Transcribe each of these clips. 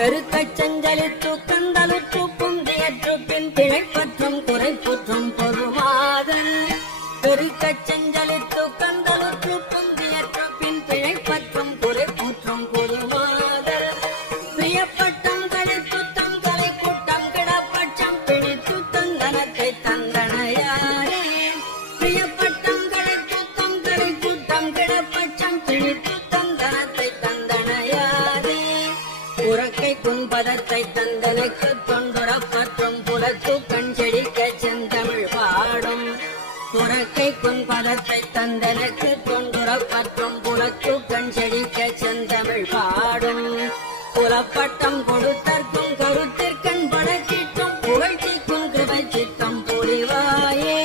பெருக்கச் செஞ்சலித்து கந்தலுற்று புந்தியற்று பின் பிழைப்பற்றும் குறைப்புற்றும் பொதுமாதன் பெருக்கச் செஞ்சலித்து கந்தலுற்று புந்தியற்று பின் பிழைப்பற்றும் குறைப்புற்றும் பொதுமாதன் பிரியப்பட்டம் குன்பதத்தை தந்தனுக்கு தொண்டுரப்பற்றும் புலத்து கண் செடிக்க செந்தமிழ் பாடும். உறக்கை குன்பதத்தை தந்தனுக்கு தொண்டுரப்பற்றும் புலத்து கண் செடிக்க செந்தமிழ் பாடும். புலப்பட்டம் கொடுத்தற்கும் கருத்திற்கண் படச்சிட்டும் புகழ்ச்சிக்கும் கிருபை சித்தம் புரிவாயே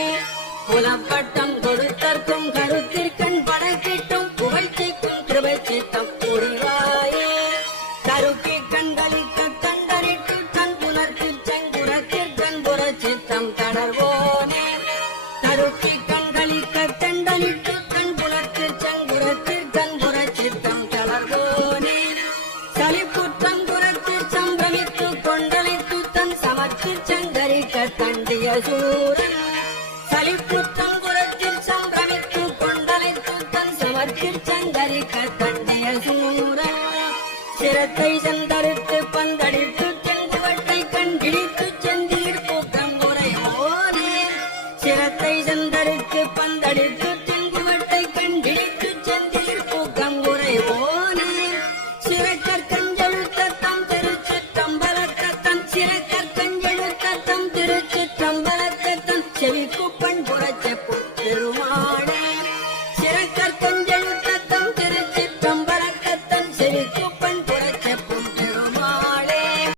புலப்பட்டம் கொடுத்தற்கும் கருத்திற்கண் படச்சிட்டும் புகழ்ச்சிக்கும் கிருபை சித்தம் புரிவாயே கருப்பி கண்புற தளர்வோனே. தருத்தி கண்களிக்க கண்டறிட்டு கண் புலர்த்தி செங்குரத்திற் கண்புற சித்தம் தளர்வோனே. சலிப்புற்றம் குரத்து சம்பிரமித்து கொண்டளித்து தன் சமத்து சங்கரிக்க தண்டிய சூரன். சலிப்புற்றம் குரத்தில் சம்பிரமித்து கொண்டளித்து தன் சமத்தில் சங்கரிக்க தண்டிய சூரன். சிரத்தை சந்த இடத்தை செந்தருக்கு பந்தளித்து